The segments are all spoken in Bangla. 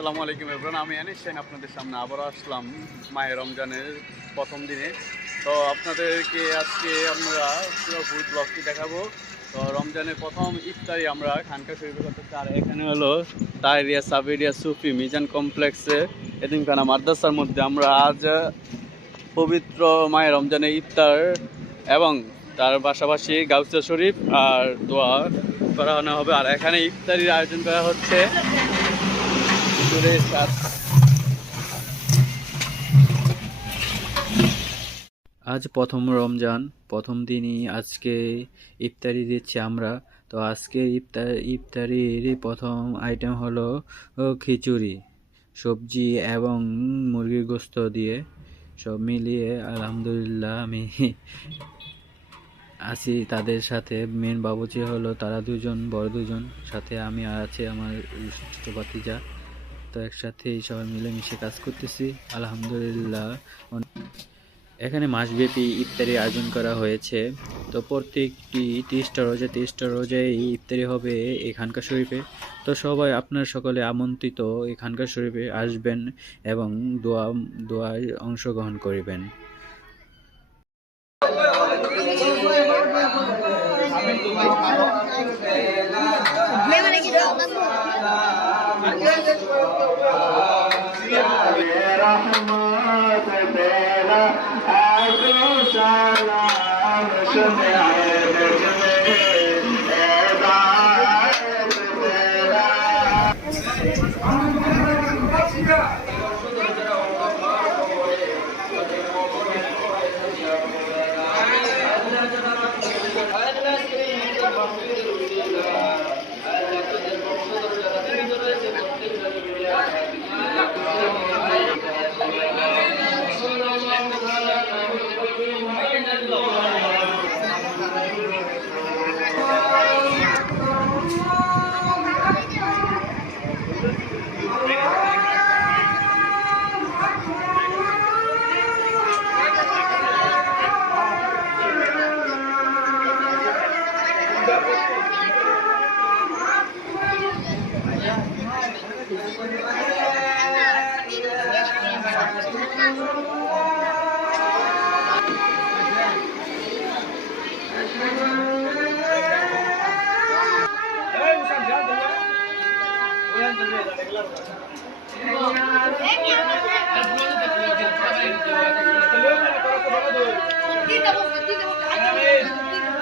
আসসালামু আলাইকুম এভরিওয়ান, আমি আনিস সেন আপনাদের সামনে আবারও আসলাম মাহে রমজানের প্রথম দিনে। তো আপনাদেরকে আজকে আমরা পুরো ফুড ব্লগটি দেখাবো। তো রমজানের প্রথম ইফতারি আমরা খানকা শরীফে করতেছি, আর এখানে হলো তাহেরিয়া সাবেরিয়া সুফি মিজান কমপ্লেক্সে এতিমখানা মাদ্রাসার মধ্যে আমরা আজ পবিত্র মাহে রমজানের ইফতার এবং তার পাশাপাশি গাউসিয়া শরীফ আর দোয়া করানো হবে। আর এখানে ইফতারির আয়োজন করা হচ্ছে। আজ প্রথম রমজান, প্রথম দিনই আজকে ইফতারি দিচ্ছি আমরা। তো আজকে ইফতারির প্রথম আইটেম হলো খিচুড়ি, সবজি এবং মুরগির গোস্ত দিয়ে সব মিলিয়ে আলহামদুলিল্লাহ আমি আছি তাদের সাথে। মেন বাবুর্চি হলো তারা দুজন, বড় দুজন, সাথে আমি আর আছে আমার ছোট ভাতিজা। তো একসাথেই সবাই মিলেমিশে কাজ করতেছি আলহামদুলিল্লাহ। এখানে মাসব্যাপী ইফতারি আয়োজন করা হয়েছে। তো প্রত্যেকটি 30টা রোজায় ইফতারি হবে এই খানকা শরীফে। তো সবাই আপনার সকলে আমন্ত্রিত এই খানকা শরীফে আসবেন এবং দোয়ায় অংশগ্রহণ করবেন।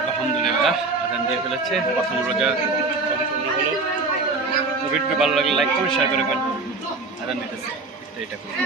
আলহামদুলিল্লাহ আজান দিয়ে ফেলেছে, প্রথম রোজা সম্পূর্ণ হলো। ভিডিওটি ভালো লাগলে লাইক করুন, শেয়ার করবেন। আজান দিতেছে, এটা করুন।